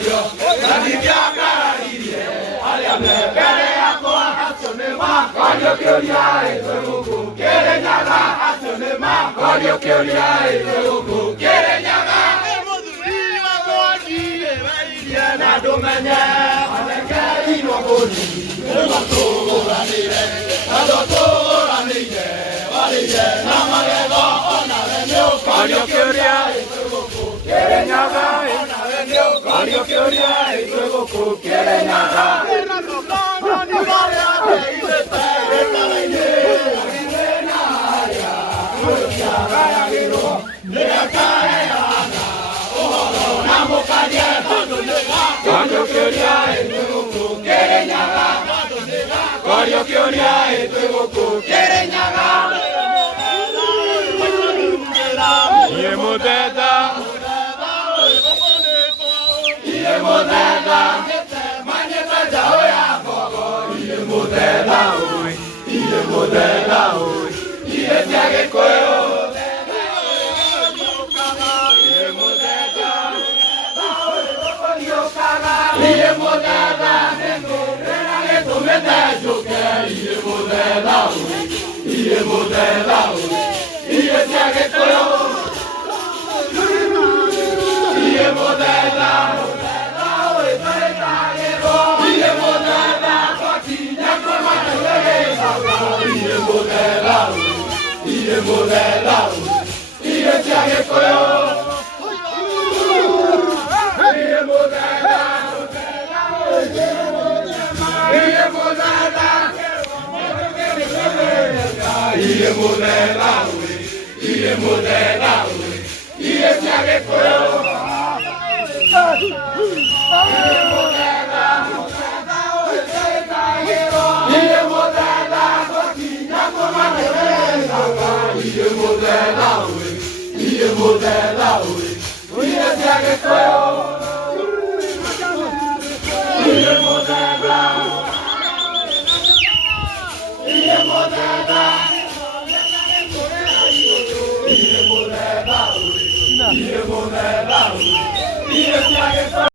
Koyo, Nadia Karalie, Aliame, Bereako, Hatonema, Koyo Kyoria, Ezogo, Kerenyaga, Hatonema, Koyo Kyoria, Ezogo, Kerenyaga, Emoduriwa, Goji, Evariana, Domania, Alekari, Nogoni, Emato, Ranire, Adoto, Ranire, Valide, Namarego, Onareno, Koyo Kyoria, Ezogo, Kerenyaga, Koyo Kyoria, Ezogo, Kerenyaga, Koyo Kyoria, Ezogo, Kerenyaga, Koyo Kyoria, Ezogo, Kerenyaga, Yemodeda, Yemodeda, Manyeta Jaoya Gogo, Yemodeda, Yemodeda, Yetiage Koyo, Yemodeda, Yemodeda, Yemodeda, Yemodeda, Yetiage Koyo, Yemodeda,